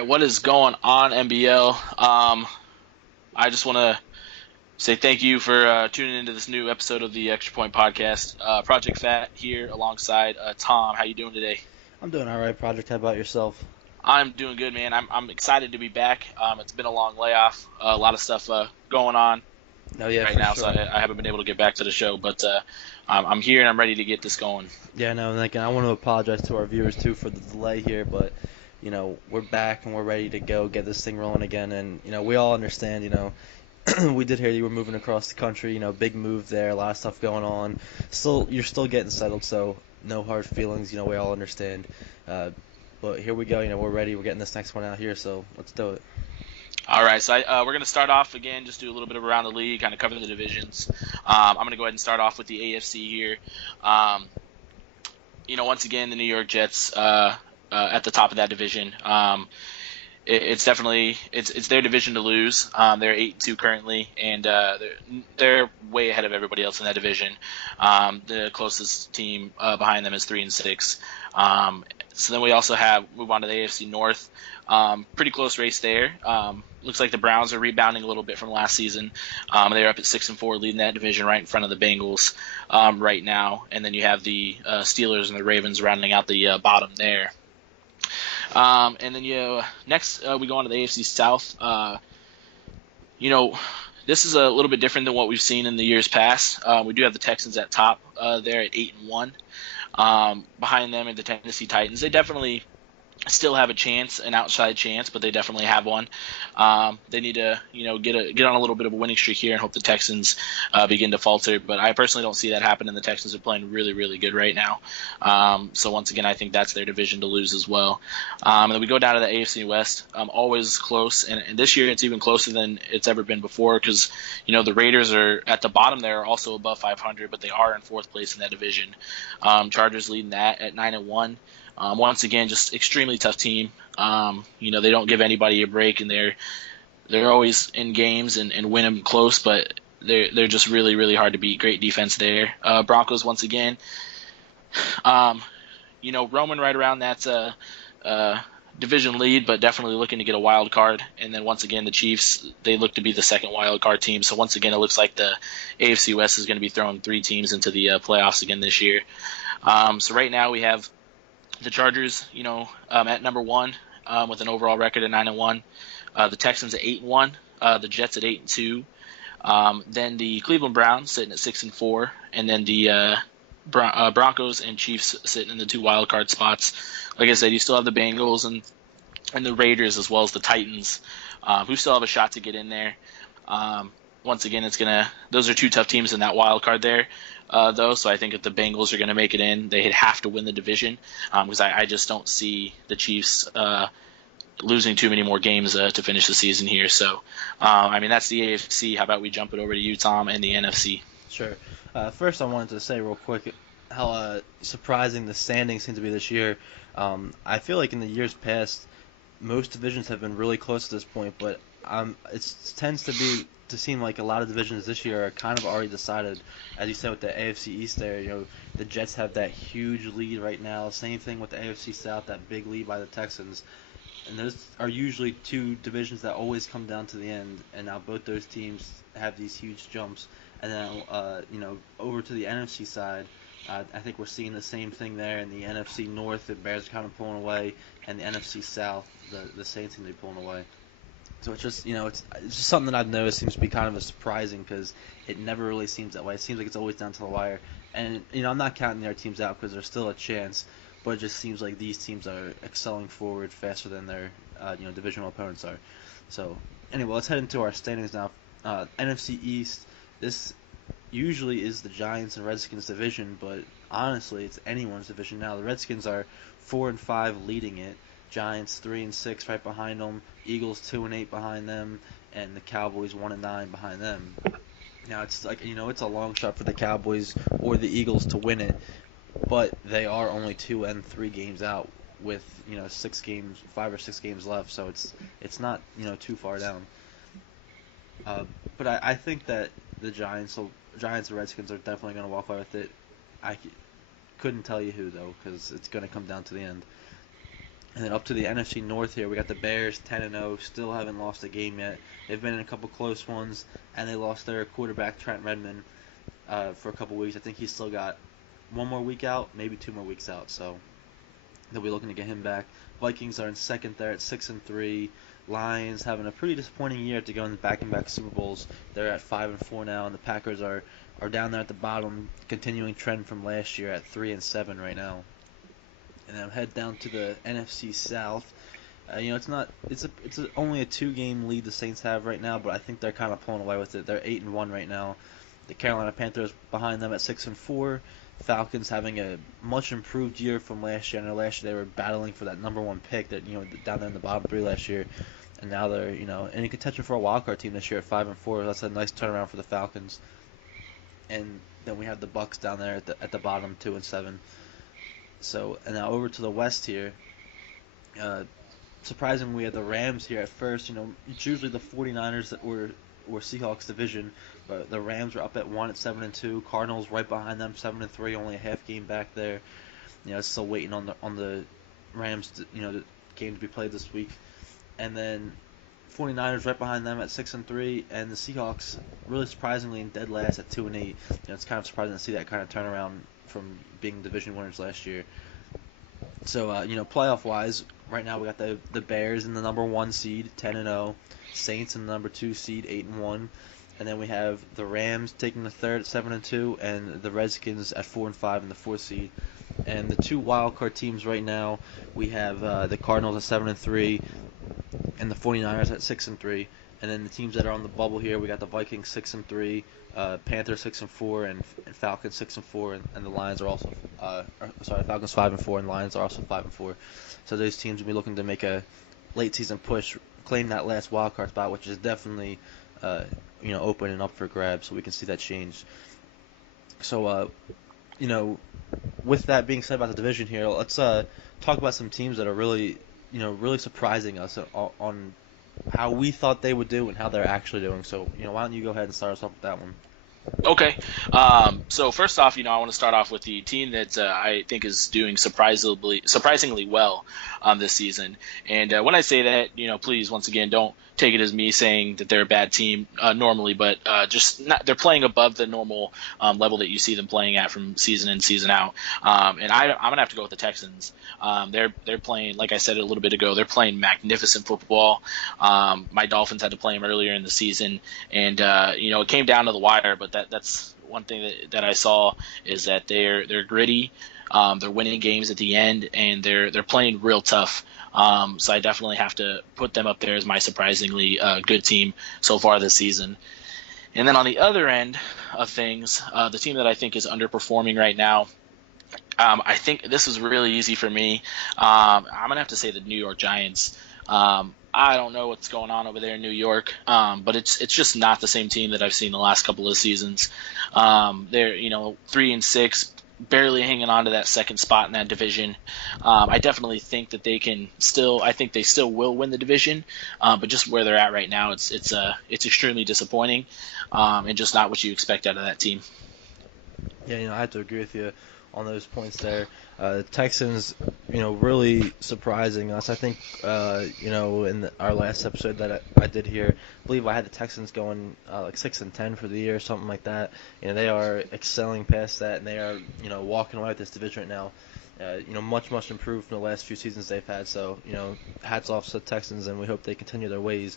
right, what is going on, NBL? I just want to say thank you for tuning into this new episode of the Extra Point Podcast. Project Fat here alongside Tom. How you doing today? I'm doing all right, Project. How about yourself? I'm doing good, man. I'm excited to be back. It's been a long layoff, a lot of stuff going on Oh yeah, right for now, so sure. I haven't been able to get back to the show, but I'm here and I'm ready to get this going. Yeah, no, and again, I want to apologize to our viewers too for the delay here, but we're back and we're ready to go get this thing rolling again, and we all understand. We did hear you were moving across the country. Big move there, a lot of stuff going on. You're still getting settled, so no hard feelings. We all understand. But here we go. We're ready. We're getting this next one out here, so let's do it. All right, so we're going to start off again, just do a little bit of around the league, kind of cover the divisions. I'm going to go ahead and start off with the AFC here. Once again, the New York Jets at the top of that division. It's definitely it's their division to lose. They're 8-2 currently, and they're way ahead of everybody else in that division. The closest team behind them is 3-6. So then we also move on to the AFC North. Pretty close race there. Looks like the Browns are rebounding a little bit from last season. They're up at 6-4, leading that division right in front of the Bengals right now. And then you have the Steelers and the Ravens rounding out the bottom there. And then next we go on to the AFC South. This is a little bit different than what we've seen in the years past. We do have the Texans at top there at 8-1. Behind them are the Tennessee Titans. They definitely still have a chance, an outside chance, but they definitely have one. They need to, get on a little bit of a winning streak here and hope the Texans begin to falter. But I personally don't see that happen, and the Texans are playing really, really good right now. So once again, I think that's their division to lose as well. And then we go down to the AFC West. Always close, and this year it's even closer than it's ever been before because, the Raiders are at the bottom there, also above 500, but they are in fourth place in that division. Chargers leading that at 9-1. Once again, just extremely tough team. They don't give anybody a break, and they're always in games and win them close, but they're just really, really hard to beat. Great defense there. Broncos once again. Roman right around that division lead, but definitely looking to get a wild card. And then once again, the Chiefs, they look to be the second wild card team. So once again, it looks like the AFC West is going to be throwing three teams into the playoffs again this year. So right now we have the Chargers, at number one with an overall record of 9-1. The Texans at 8-1. The Jets at 8-2. Then the Cleveland Browns sitting at 6-4, and then the Broncos and Chiefs sitting in the two wild card spots. Like I said, you still have the Bengals and the Raiders as well as the Titans, who still have a shot to get in there. Once again, those are two tough teams in that wild card there. Though, so I think if the Bengals are going to make it in, they'd have to win the division because I just don't see the Chiefs losing too many more games to finish the season here. So, that's the AFC. How about we jump it over to you, Tom, and the NFC? Sure. First, I wanted to say real quick how surprising the standings seem to be this year. I feel like in the years past, most divisions have been really close at this point, but it tends to seem like a lot of divisions this year are kind of already decided. As you said with the AFC East there, the Jets have that huge lead right now. Same thing with the AFC South, that big lead by the Texans. And those are usually two divisions that always come down to the end. And now both those teams have these huge jumps. And then, over to the NFC side, I think we're seeing the same thing there. In the NFC North, the Bears are kind of pulling away. And the NFC South, the Saints seem to be pulling away. So it's just, it's just something that I've noticed seems to be kind of a surprising because it never really seems that way. It seems like it's always down to the wire. And, I'm not counting their teams out because there's still a chance, but it just seems like these teams are excelling forward faster than their, divisional opponents are. So, anyway, let's head into our standings now. NFC East, this usually is the Giants and Redskins division, but honestly, it's anyone's division now. The Redskins are 4-5 leading it. Giants 3-6 right behind them, Eagles 2-8 behind them, and the Cowboys 1-9 behind them. Now it's like it's a long shot for the Cowboys or the Eagles to win it, but they are only 2 and 3 games out with 5 or 6 games left, so it's not too far down. But I think that the Giants and Redskins are definitely going to walk away with it. I couldn't tell you who though, because it's going to come down to the end. And then up to the NFC North here, we got the Bears 10-0, still haven't lost a game yet. They've been in a couple close ones, and they lost their quarterback Trent Redmond for a couple weeks. I think he's still got one more week out, maybe 2 more weeks out. So they'll be looking to get him back. Vikings are in second there at 6-3. Lions having a pretty disappointing year to go in the back-and-back Super Bowls. They're at 5-4 now, and the Packers are down there at the bottom, continuing trend from last year at 3-7 right now. And then head down to the NFC South. It's only a 2-game lead the Saints have right now, but I think they're kind of pulling away with it. They're 8-1 right now. The Carolina Panthers behind them at 6-4. Falcons having a much improved year from last year. I know last year they were battling for that number one pick that down there in the bottom three last year, and now they're in contention for a wild card team this year at 5-4. That's a nice turnaround for the Falcons. And then we have the Bucks down there at the bottom 2-7. So, and now over to the West here. Surprisingly, we had the Rams here at first. It's usually the 49ers that were Seahawks division, but the Rams are up at 1 at 7-2. Cardinals right behind them 7-3, only a half game back there. Still waiting on the Rams, the game to be played this week. And then 49ers right behind them at 6-3, and the Seahawks really surprisingly in dead last at 2-8. It's kind of surprising to see that kind of turnaround from being division winners last year. So playoff wise, right now we got the Bears in the number 1 seed 10-0, Saints in the number 2 seed 8-1, and then we have the Rams taking the third at 7-2, and the Redskins at 4-5 in the 4th seed. And the 2 wild card teams right now, we have the Cardinals at 7-3, and the 49ers at 6-3. And then the teams that are on the bubble here, we got the Vikings 6-3, Panthers 6-4, and Falcons 6-4, and the Lions are also Falcons 5-4, and Lions are also 5-4. So those teams will be looking to make a late season push, claim that last wild card spot, which is definitely open and up for grabs. So we can see that change. So with that being said about the division here, let's talk about some teams that are really surprising us on how we thought they would do and how they're actually doing. So, why don't you go ahead and start us off with that one? Okay. So first off, I want to start off with the team that I think is doing surprisingly well this season. And when I say that, please, once again, don't take it as me saying that they're a bad team normally, but they're playing above the normal level that you see them playing at from season in, season out. And I'm going to have to go with the Texans. They're playing, like I said a little bit ago, they're playing magnificent football. My Dolphins had to play them earlier in the season, and it came down to the wire, but that's one thing that I saw is that they're gritty. They're winning games at the end, and they're playing real tough. So I definitely have to put them up there as my surprisingly good team so far this season. And then on the other end of things, the team that I think is underperforming right now, I think this is really easy for me. I'm going to have to say the New York Giants. I don't know what's going on over there in New York, but it's just not the same team that I've seen the last couple of seasons. They're 3-6, barely hanging on to that second spot in that division. I definitely think that I think they still will win the division, but just where they're at right now, it's extremely disappointing, and just not what you expect out of that team. Yeah, I have to agree with you on those points there. Texans, really surprising us. I think, in our last episode that I did here, I believe I had the Texans going like 6-10 for the year, or something like that. They are excelling past that, and they are, walking away with this division right now. Much improved from the last few seasons they've had. So, hats off to the Texans, and we hope they continue their ways.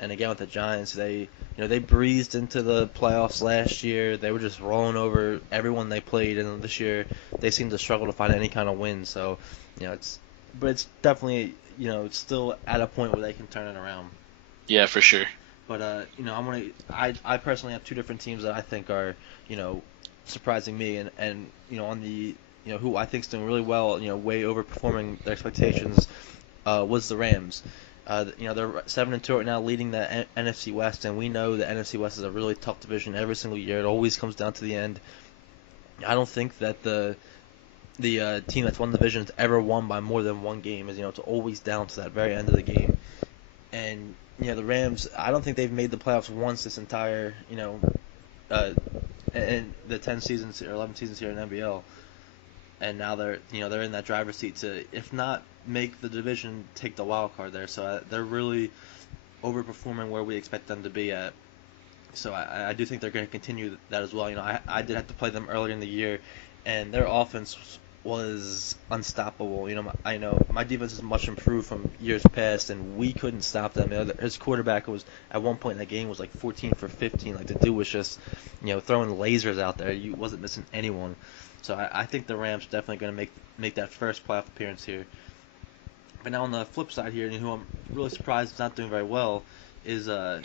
And again with the Giants, they breezed into the playoffs last year. They were just rolling over everyone they played, and this year they seem to struggle to find any kind of win. So, it's definitely it's still at a point where they can turn it around. Yeah, for sure. But I personally have 2 different teams that I think are surprising me, and on the who I think is doing really well, way overperforming their expectations, was the Rams. They're 7-2 right now, leading the NFC West, and we know the NFC West is a really tough division every single year. It always comes down to the end. I don't think that the team that's won the division has ever won by more than 1 game. It's always down to that very end of the game. And the Rams, I don't think they've made the playoffs once this entire in the 10 seasons or 11 seasons here in NBL. And now they're in that driver's seat to, if not make the division take the wild card there. So they're really overperforming where we expect them to be at. So I do think they're going to continue that as well. I did have to play them earlier in the year, and their offense was unstoppable. I know my defense is much improved from years past, and we couldn't stop them. His quarterback was at one point in the game was like 14 for 15. Like the dude was just, throwing lasers out there. You wasn't missing anyone. So I think the Rams definitely going to make that first playoff appearance here. But now on the flip side here, who I'm really surprised is not doing very well is the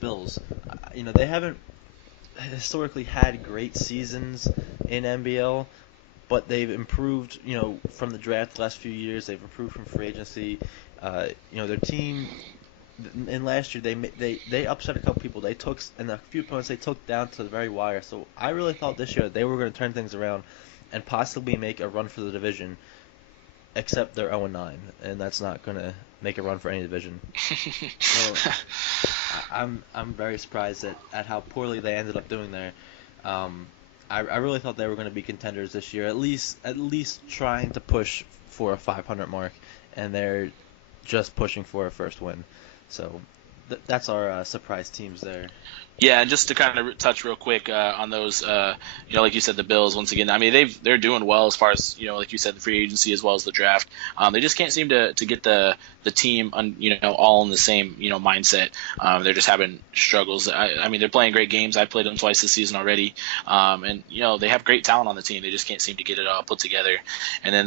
Bills. They haven't historically had great seasons in NBL, but they've improved, from the draft the last few years. They've improved from free agency. Their team, and last year they upset a couple people. And a few opponents they took down to the very wire. So I really thought this year they were going to turn things around and possibly make a run for the division. Except they're 0-9, and that's not going to make a run for any division. So I'm very surprised at how poorly they ended up doing there. I really thought they were going to be contenders this year, at least trying to push for a 500 mark, and they're just pushing for a first win. So that's our surprise teams there. Yeah, and just to kind of touch real quick on those, like you said, the Bills. Once again, I mean they're doing well as far as like you said, the free agency as well as the draft. They just can't seem to get the team all in the same mindset. They're just having struggles. I mean they're playing great games. I've played them twice this season already, and they have great talent on the team. They just can't seem to get it all put together. And then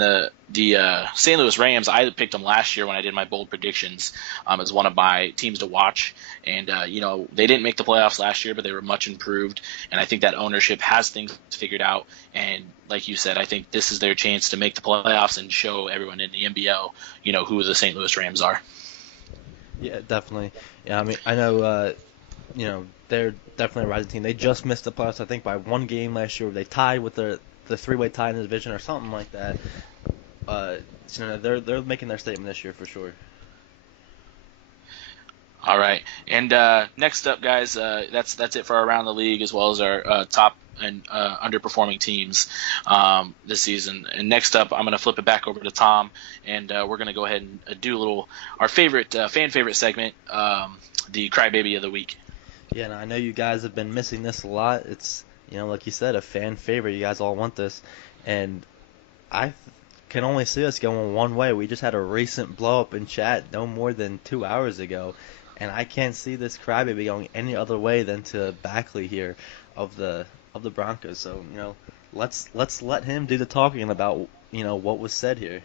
the St. Louis Rams, I picked them last year when I did my bold predictions as one of my teams to watch. And they didn't make the playoffs last year, but they were much improved. And I think that ownership has things figured out. And like you said, I think this is their chance to make the playoffs and show everyone in the NBL, who the St. Louis Rams are. Yeah, definitely. Yeah, I mean, I know, they're definitely a rising team. They just missed the playoffs, I think, by one game last year. They tied with the three-way tie in the division or something like that. They're making their statement this year for sure. All right, and next up, guys, that's it for around the league as well as our top and underperforming teams this season. And next up, I'm going to flip it back over to Tom, and we're going to go ahead and do our favorite fan favorite segment, the Crybaby of the Week. Yeah, and I know you guys have been missing this a lot. It's like you said, a fan favorite. You guys all want this, and I can only see us going one way. We just had a recent blow up in chat no more than 2 hours ago. And I can't see this Crybaby going any other way than to Backley here of the Broncos. So let's let him do the talking about what was said here.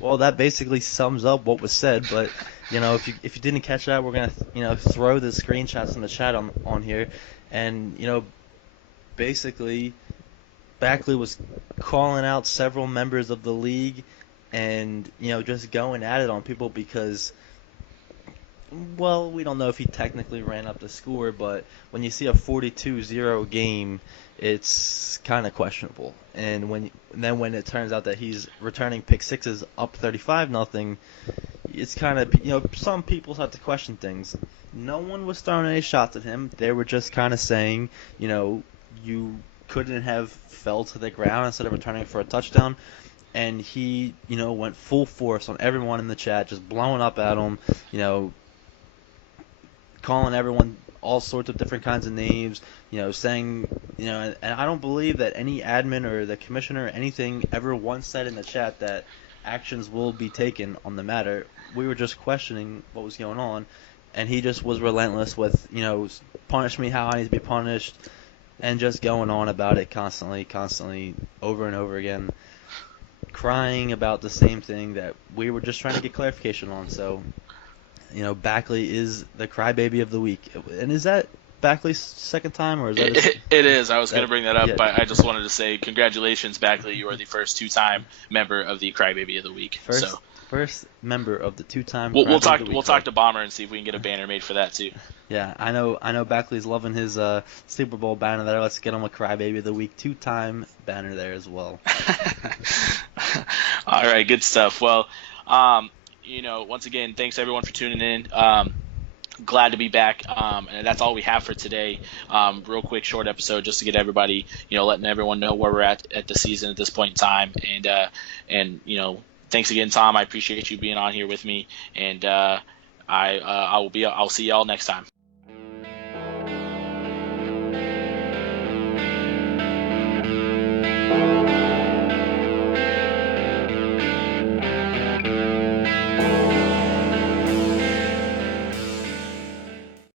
Well, that basically sums up what was said, but if you didn't catch that, we're gonna throw the screenshots in the chat on here, and basically Backley was calling out several members of the league, and just going at it on people because, well, we don't know if he technically ran up the score, but when you see a 42-0 game, it's kind of questionable. And when it turns out that he's returning pick sixes up 35-0, it's kind of, some people start to question things. No one was throwing any shots at him. They were just kind of saying, you couldn't have fell to the ground instead of returning for a touchdown. And he, went full force on everyone in the chat, just blowing up at him, calling everyone all sorts of different kinds of names, saying, and I don't believe that any admin or the commissioner or anything ever once said in the chat that actions will be taken on the matter. We were just questioning what was going on, and he just was relentless with, punish me how I need to be punished, and just going on about it constantly, over and over again, crying about the same thing that we were just trying to get clarification on. So, Backley is the Crybaby of the week. And is that Backley's second time, or is that it is. I was going to bring that up, yeah. But I just wanted to say congratulations, Backley. You are the first two-time member of the Crybaby of the week. first member of the two-time We'll Crybaby of talk. the Week We'll talk Club. to Bomber and see if we can get a banner made for that too. Yeah, I know Backley's loving his Super Bowl banner there. Let's get him a Crybaby of the Week two-time banner there as well. All right, good stuff. Well, once again, thanks everyone for tuning in. Glad to be back, and that's all we have for today. Real quick, short episode just to get everybody, letting everyone know where we're at the season at this point in time, and thanks again, Tom. I appreciate you being on here with me, and I'll see y'all next time.